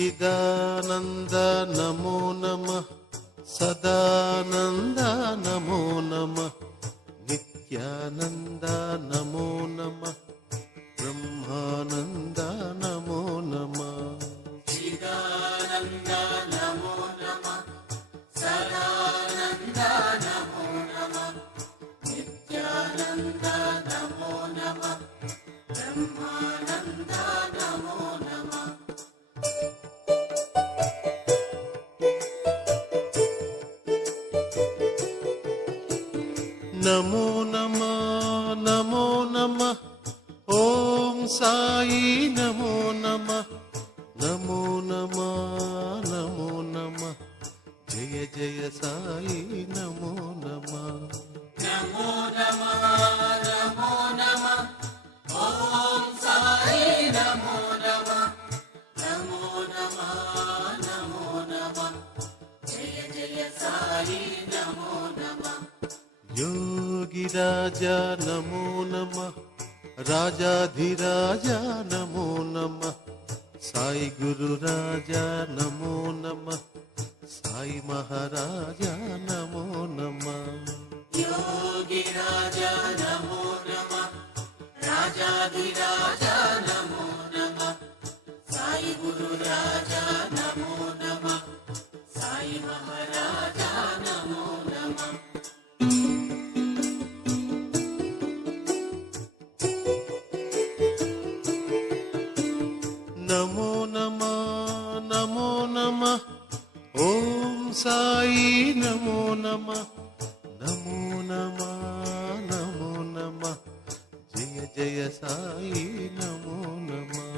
సచ్చిదానంద నమో నమః, సదానంద నమో నమః, నిత్యానంద నమో నమః, బ్రహ్మానంద నమో నమః. చిదానంద నమో నమః, సదానంద నమో నమః, నిత్యానంద నమో నమః, బ్రహ్మానంద నమో నమః. నమో నమః నమో నమః, ఓం సాయి నమో నమః, నమో నమః నమో నమః, జయ జయ సాయి నమో నమః. నమో నమః నమో నమః, ఓం సాయి నమో నమః, నమో నమః నమో నమః, జయ జయ సాయి నమో నమః. యోగి రాజా నమో నమః, రాజాధిరాజా నమో నమః, సాయి గురు రాజా నమో నమః, సాయి మహారాజా నమో నమః. యోగి రాజా నమో నమః, రాజాధిరాజా నమో నమః, సాయి గురు రాజా నమో నమః, సాయి మహారాజా నమో నమః. నమో నమః నమో నమః, ఓం సాయి నమో నమః, నమో నమః నమో నమః, జయ జయ సాయి నమో నమః.